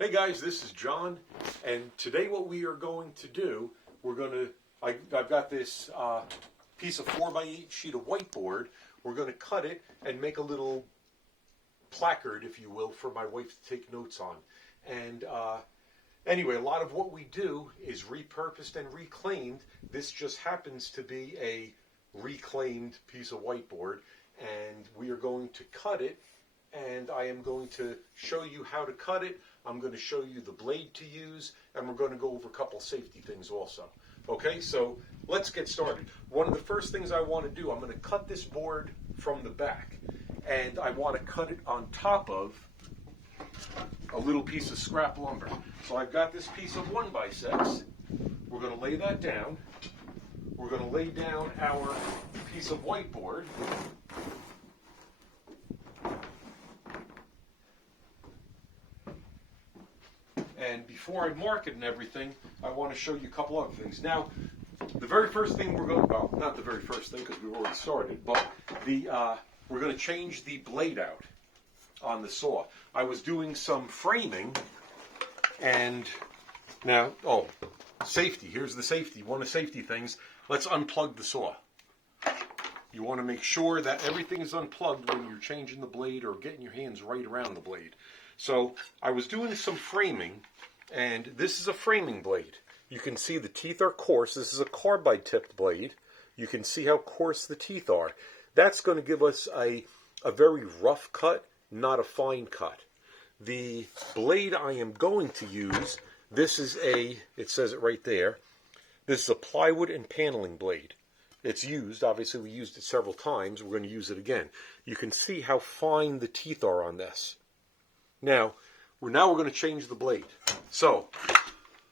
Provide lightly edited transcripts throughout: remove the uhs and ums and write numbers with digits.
Hey guys, this is John, and today what we are going to do, I've got this piece of 4x8 sheet of whiteboard. We're going to cut it and make a little placard, if you will, for my wife to take notes on. And anyway, a lot of what we do is repurposed and reclaimed. This just happens to be a reclaimed piece of whiteboard, and we are going to cut it, and I am going to show you how to cut it. I'm going to show you the blade to use, and we're going to go over a couple safety things also. Okay, so let's get started. One of the first things I want to do, I'm going to cut this board from the back, and I want to cut it on top of a little piece of scrap lumber. So I've got this piece of 1x6. We're going to lay that down. We're going to lay down our piece of whiteboard. And before I mark it and everything, I want to show you a couple other things. Now, the very first thing we're going to, well, not the very first thing because we've already started, but we're going to change the blade out on the saw. I was doing some framing, and now, safety. Here's the safety. One of the safety things. Let's unplug the saw. You want to make sure that everything is unplugged when you're changing the blade or getting your hands right around the blade. So I was doing some framing, and this is a framing blade. You can see the teeth are coarse. This is a carbide tipped blade. You can see how coarse the teeth are. That's going to give us a very rough cut, not a fine cut. The blade I am going to use, this is it says it right there, this is a plywood and paneling blade. It's used, obviously we used it several times, we're going to use it again. You can see how fine the teeth are on this. Now we're going to change the blade. So,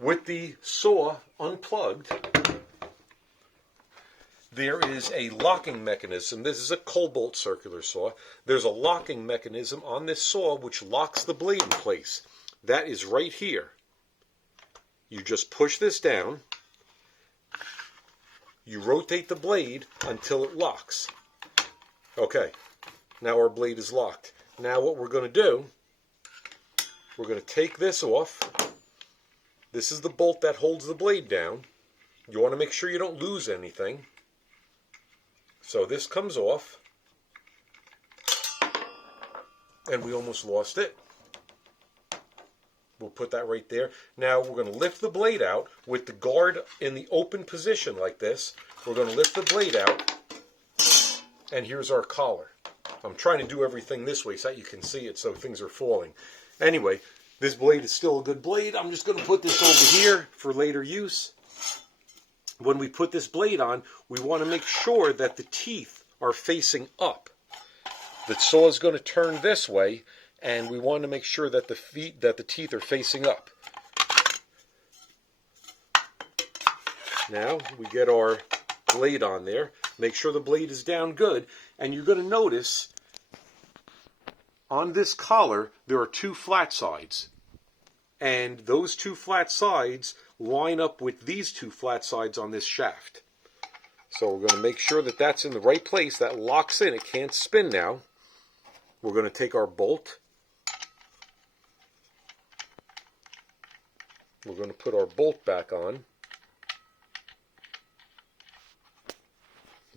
with the saw unplugged, there is a locking mechanism. This is a Cobalt circular saw. There's a locking mechanism on this saw which locks the blade in place. That is right here. You just push this down. You rotate the blade until it locks. Okay, now our blade is locked. Now what we're going to do, we're going to take this off. This is the bolt that holds the blade down. You want to make sure you don't lose anything. So this comes off. And we almost lost it. We'll put that right there. Now we're going to lift the blade out with the guard in the open position like this. We're going to lift the blade out. And here's our collar. I'm trying to do everything this way so that you can see it so things are falling. Anyway, this blade is still a good blade. I'm just going to put this over here for later use. When we put this blade on, we want to make sure that the teeth are facing up. The saw is going to turn this way, and we want to make sure that the teeth are facing up. Now we get our blade on there. Make sure the blade is down good, and you're going to notice on this collar there are two flat sides, and those two flat sides line up with these two flat sides on this shaft. So we're going to make sure that that's in the right place. That locks in. It can't spin now. We're going to take our bolt. We're going to put our bolt back on.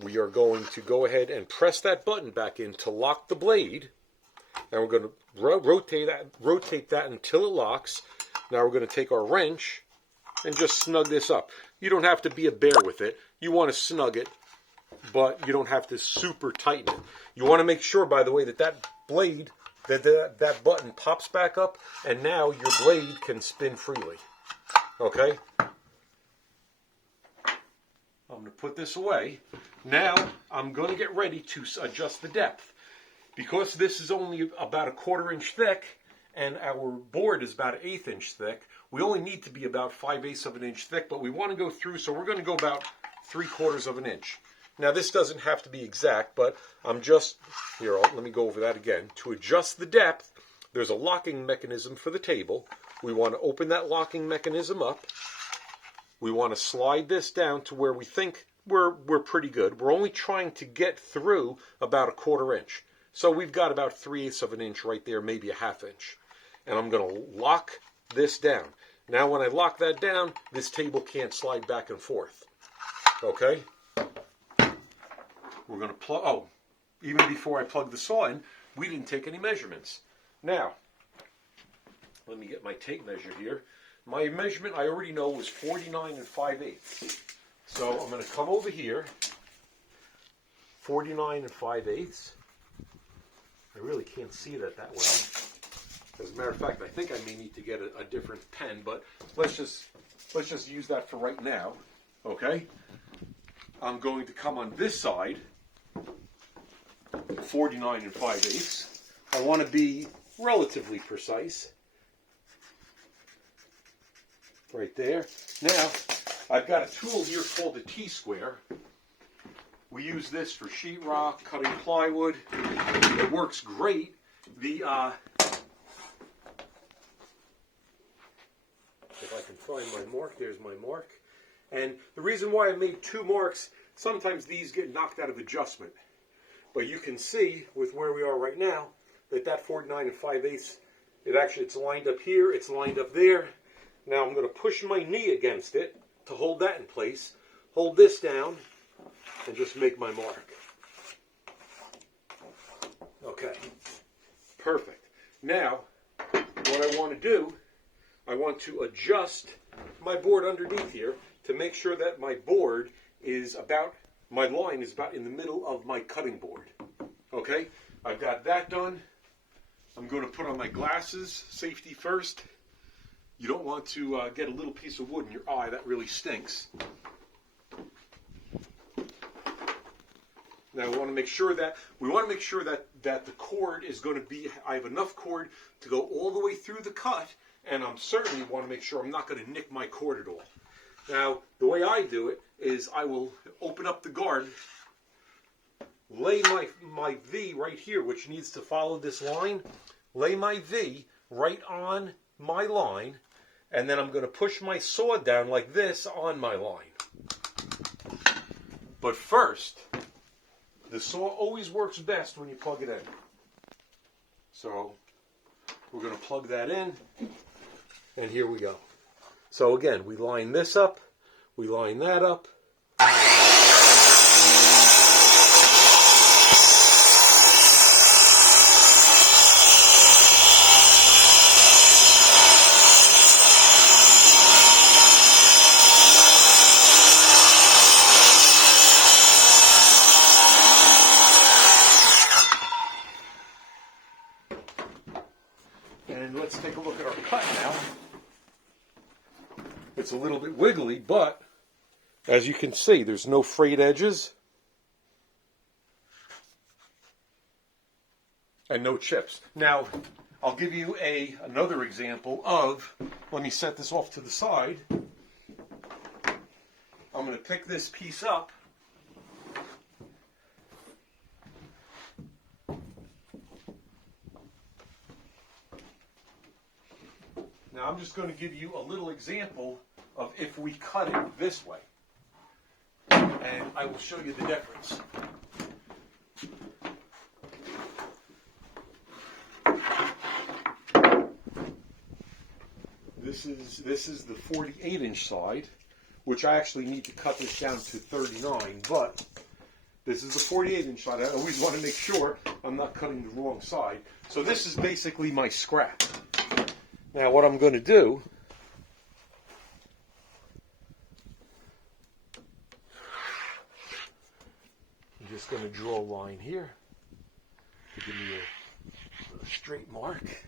We are going to go ahead and press that button back in to lock the blade. And we're going to rotate that until it locks. Now we're going to take our wrench and just snug this up. You don't have to be a bear with it. You want to snug it, but you don't have to super tighten it. You want to make sure, by the way, that blade, that button pops back up, and now your blade can spin freely. Okay? I'm going to put this away. Now I'm going to get ready to adjust the depth. Because this is only about 1/4 inch thick, and our board is about 1/8 inch thick, we only need to be about 5/8 of an inch thick, but we want to go through, so we're going to go about 3/4 of an inch. Now this doesn't have to be exact, but I'm just, here, let me go over that again. To adjust the depth, there's a locking mechanism for the table. We want to open that locking mechanism up. We want to slide this down to where we think we're pretty good. We're only trying to get through about 1/4 inch. So we've got about 3/8 of an inch right there, maybe 1/2 inch. And I'm going to lock this down. Now when I lock that down, this table can't slide back and forth. Okay? We're going to plug, oh, even before I plug the saw in, we didn't take any measurements. Now, let me get my tape measure here. My measurement I already know was 49 5/8. So I'm going to come over here, 49 5/8. I really can't see that well. As a matter of fact, I think I may need to get a different pen, but let's just use that for right now. Okay? I'm going to come on this side, 49 5/8. I want to be relatively precise. Right there. Now, I've got a tool here called the T-square. We use this for sheetrock, cutting plywood. It works great. If I can find my mark, there's my mark. And the reason why I made two marks, sometimes these get knocked out of adjustment. But you can see with where we are right now that 49 5/8, it's lined up here, it's lined up there. Now I'm going to push my knee against it to hold that in place, hold this down, and just make my mark. Okay, perfect. Now, what I want to do, I want to adjust my board underneath here to make sure that my board is my line is about in the middle of my cutting board. Okay, I've got that done. I'm going to put on my glasses, safety first. You don't want to get a little piece of wood in your eye. That really stinks. Now we want to make sure that the cord is going to be. I have enough cord to go all the way through the cut, and I'm certainly want to make sure I'm not going to nick my cord at all. Now the way I do it is I will open up the guard, lay my V right here, which needs to follow this line. Lay my V right on my line, and then I'm going to push my saw down like this on my line. But first, the saw always works best when you plug it in. So we're going to plug that in, and here we go. So again, we line this up, we line that up. And let's take a look at our cut now. It's a little bit wiggly, but as you can see, there's no frayed edges and no chips. Now, I'll give you another example of, let me set this off to the side. I'm going to pick this piece up. Now I'm just going to give you a little example of if we cut it this way. And I will show you the difference. This is the 48-inch side, which I actually need to cut this down to 39, but this is the 48-inch side. I always want to make sure I'm not cutting the wrong side. So this is basically my scrap. Now what I'm going to do, I'm just going to draw a line here to give me a straight mark.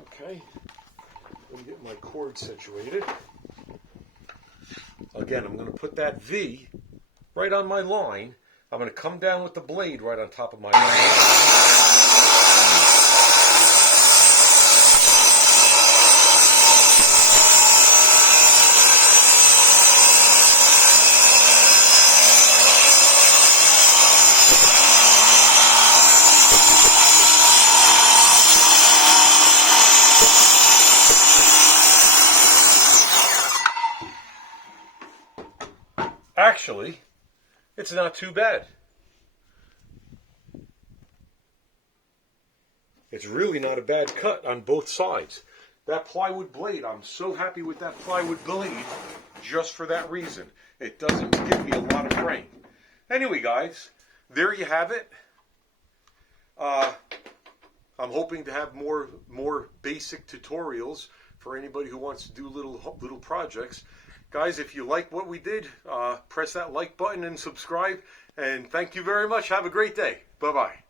Okay, let me get my cord situated. Again, I'm going to put that V right on my line. I'm going to come down with the blade right on top of my line. Actually, it's not too bad. It's really not a bad cut on both sides. That plywood blade, I'm so happy with that plywood blade just for that reason. It doesn't give me a lot of frame. Anyway, guys, there you have it. I'm hoping to have more basic tutorials for anybody who wants to do little projects. Guys, if you like what we did, press that like button and subscribe. And thank you very much. Have a great day. Bye-bye.